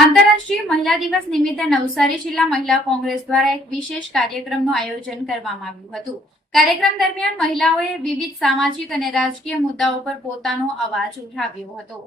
આંતરરાષ્ટ્રીય મહિલા દિવસ નિમિત્તે નવસારી જિલ્લા મહિલા કોંગ્રેસ દ્વારા એક વિશેષ કાર્યક્રમનું આયોજન કરવામાં આવ્યું હતું। કાર્યક્રમ દરમિયાન મહિલાઓએ વિવિધ સામાજિક અને રાજકીય મુદ્દાઓ પર પોતાનો અવાજ ઉઠાવ્યો હતો।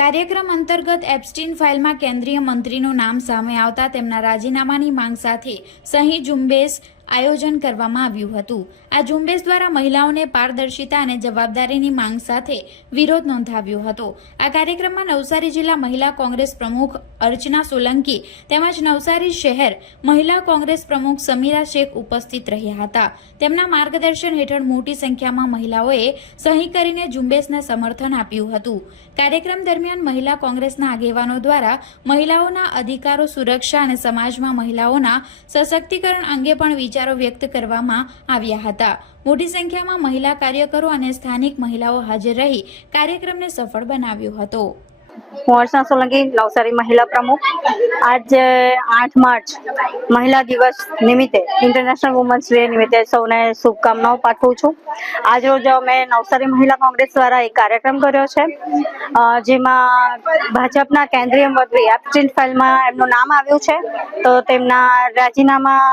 કાર્યક્રમ અંતર્ગત એપ્સ્ટીન ફાઇલમાં કેન્દ્રીય મંત્રીનું નામ સામે આવતા તેમના રાજીનામાની માંગ સાથે સહી ઝુંબેશ આયોજન કરવામાં આવ્યું હતું। આ ઝુંબેશ દ્વારા મહિલાઓને પારદર્શિતા અને જવાબદારીની માંગ સાથે વિરોધ નોંધાવ્યો હતો। આ કાર્યક્રમમાં નવસારી જિલ્લા મહિલા કોંગ્રેસ પ્રમુખ અર્ચના સોલંકી તેમજ નવસારી શહેર મહિલા કોંગ્રેસ પ્રમુખ સમીરા શેખ ઉપસ્થિત રહ્યા હતા। તેમના માર્ગદર્શન હેઠળ મોટી સંખ્યામાં મહિલાઓએ સહી કરીને ઝુંબેશને સમર્થન આપ્યું હતું। કાર્યક્રમ દરમિયાન મહિલા કોંગ્રેસના આગેવાનો દ્વારા મહિલાઓના અધિકારો, સુરક્ષા અને સમાજમાં મહિલાઓના સશક્તિકરણ અંગે પણ વિચારો વ્યક્ત કરવામાં આવ્યા હતા। મોટી સંખ્યામાં મહિલા કાર્યકરો અને સ્થાનિક મહિલાઓ હાજર રહી કાર્યક્રમને સફળ બનાવ્યો હતો। હું અર્ચના સોલંકી, નવસારી મહિલા પ્રમુખ। આજ 8 માર્ચ મહિલા દિવસ નિમિત્તે, ઇન્ટરનેશનલ વુમન્સ ડે નિમિત્તે સૌને શુભકામનાઓ પાઠવું છું। આજરોજ અમે નવસારી મહિલા કોંગ્રેસ દ્વારા એક કાર્યક્રમ કર્યો છે, જેમાં ભાજપના કેન્દ્રીય મંત્રી એપ્સ્ટીન ફાઇલમાં એમનું નામ આવ્યું છે, તો તેમના રાજીનામા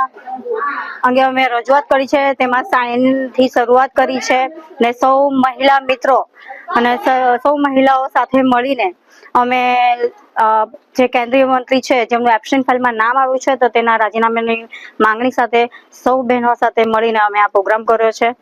અંગે અમે રજૂઆત કરી છે। તેમાં સાઇનથી શરૂઆત કરી છે ને સૌ મહિલા મિત્રો અને સૌ મહિલાઓ સાથે મળીને અમે જે કેન્દ્રીય મંત્રી છે જેમનું એપ્સ્ટીન ફાઇલમાં નામ આવ્યું છે, તો તેના રાજીનામાની માંગણી સાથે સૌ બહેનો સાથે મળીને અમે આ પ્રોગ્રામ કર્યો છે।